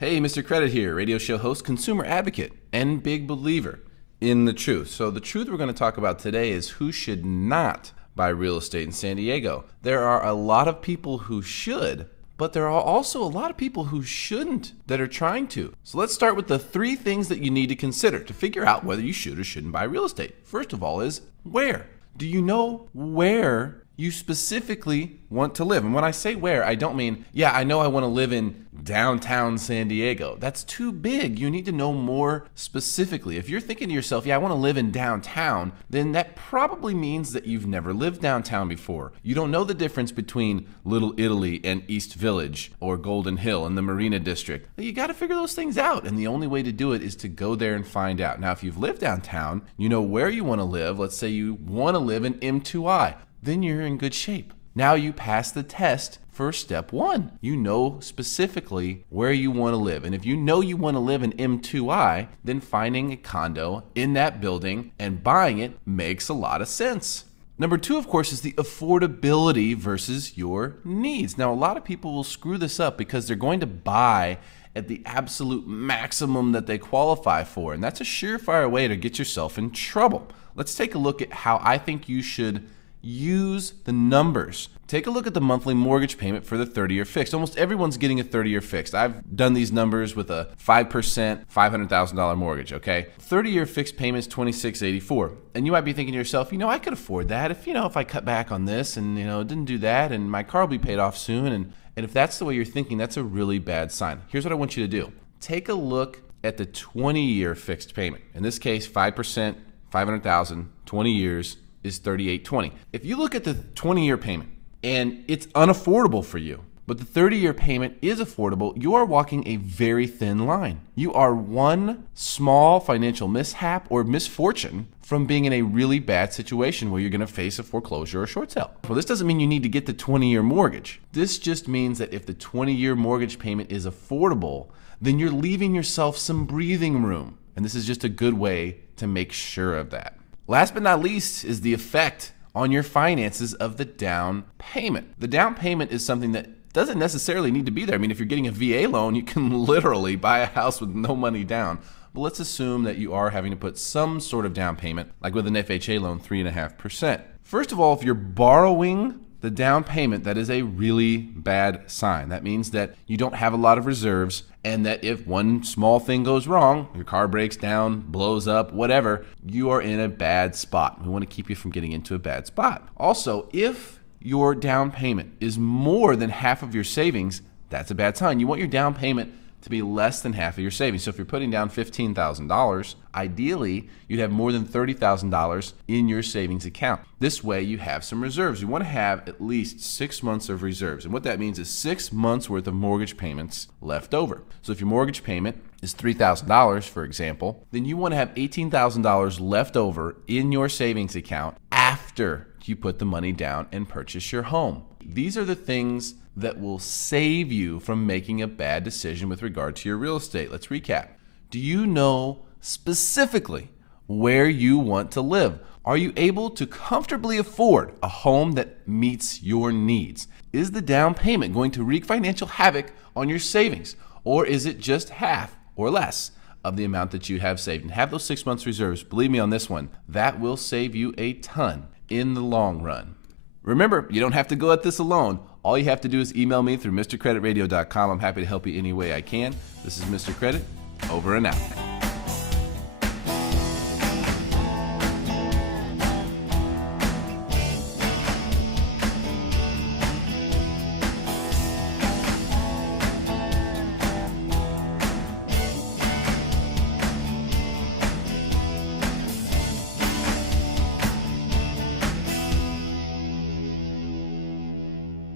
Hey, Mr. Credit here, radio show host, consumer advocate, and big believer in the truth. So the truth we're going to talk about today is who should not buy real estate in San Diego. There are a lot of people who should, but there are also a lot of people who shouldn't that are trying to. So let's start with the 3 things that you need to consider to figure out whether you should or shouldn't buy real estate. First of all is where? Do you know where you specifically want to live? And when I say where, I don't mean, I know I want to live in downtown San Diego. That's too big. You need to know more specifically. If you're thinking to yourself, I want to live in downtown, then that probably means that you've never lived downtown before. You don't know the difference between Little Italy and East Village or Golden Hill and the Marina District. You got to figure those things out, and the only way to do it is to go there and find out. Now, if you've lived downtown, you know where you want to live. Let's say you want to live in M2I. Then you're in good shape. Now you pass the test for step 1. You know specifically where you want to live. And if you know you want to live in M2I, then finding a condo in that building and buying it makes a lot of sense. Number 2, of course, is the affordability versus your needs. Now, a lot of people will screw this up because they're going to buy at the absolute maximum that they qualify for. And that's a surefire way to get yourself in trouble. Let's take a look at how I think you should use the numbers. Take a look at the monthly mortgage payment for the 30-year fixed. Almost everyone's getting a 30-year fixed. I've done these numbers with a 5%, $500,000 mortgage, okay? 30-year fixed payment is $2,684. And you might be thinking to yourself, I could afford that if I cut back on this and, didn't do that and my car will be paid off soon. And if that's the way you're thinking, that's a really bad sign. Here's what I want you to do. Take a look at the 20-year fixed payment. In this case, 5%, $500,000, 20 years, is $3,820. If you look at the 20-year payment and it's unaffordable for you, but the 30-year payment is affordable, you are walking a very thin line. You are one small financial mishap or misfortune from being in a really bad situation where you're going to face a foreclosure or short sale. Well, this doesn't mean you need to get the 20-year mortgage. This just means that if the 20-year mortgage payment is affordable, then you're leaving yourself some breathing room. And this is just a good way to make sure of that. Last but not least is the effect on your finances of the down payment. The down payment is something that doesn't necessarily need to be there. I mean, if you're getting a VA loan, you can literally buy a house with no money down. But let's assume that you are having to put some sort of down payment, like with an FHA loan, 3.5%. First of all, if you're borrowing the down payment, that is a really bad sign. That means that you don't have a lot of reserves, and that if one small thing goes wrong, your car breaks down, blows up, whatever, you are in a bad spot. We want to keep you from getting into a bad spot. Also, if your down payment is more than half of your savings, that's a bad sign. You want your down payment to be less than half of your savings. So if you're putting down $15,000, ideally you'd have more than $30,000 in your savings account. This way you have some reserves. You want to have at least 6 months of reserves. And what that means is 6 months worth of mortgage payments left over. So if your mortgage payment is $3,000, for example, then you want to have $18,000 left over in your savings account after you put the money down and purchase your home. These are the things that will save you from making a bad decision with regard to your real estate. Let's recap. Do you know specifically where you want to live? Are you able to comfortably afford a home that meets your needs? Is the down payment going to wreak financial havoc on your savings? Or is it just half or less of the amount that you have saved? And have those 6 months reserves. Believe me on this one, that will save you a ton in the long run. Remember, you don't have to go at this alone. All you have to do is email me through mrcreditradio.com. I'm happy to help you any way I can. This is Mr. Credit, over and out.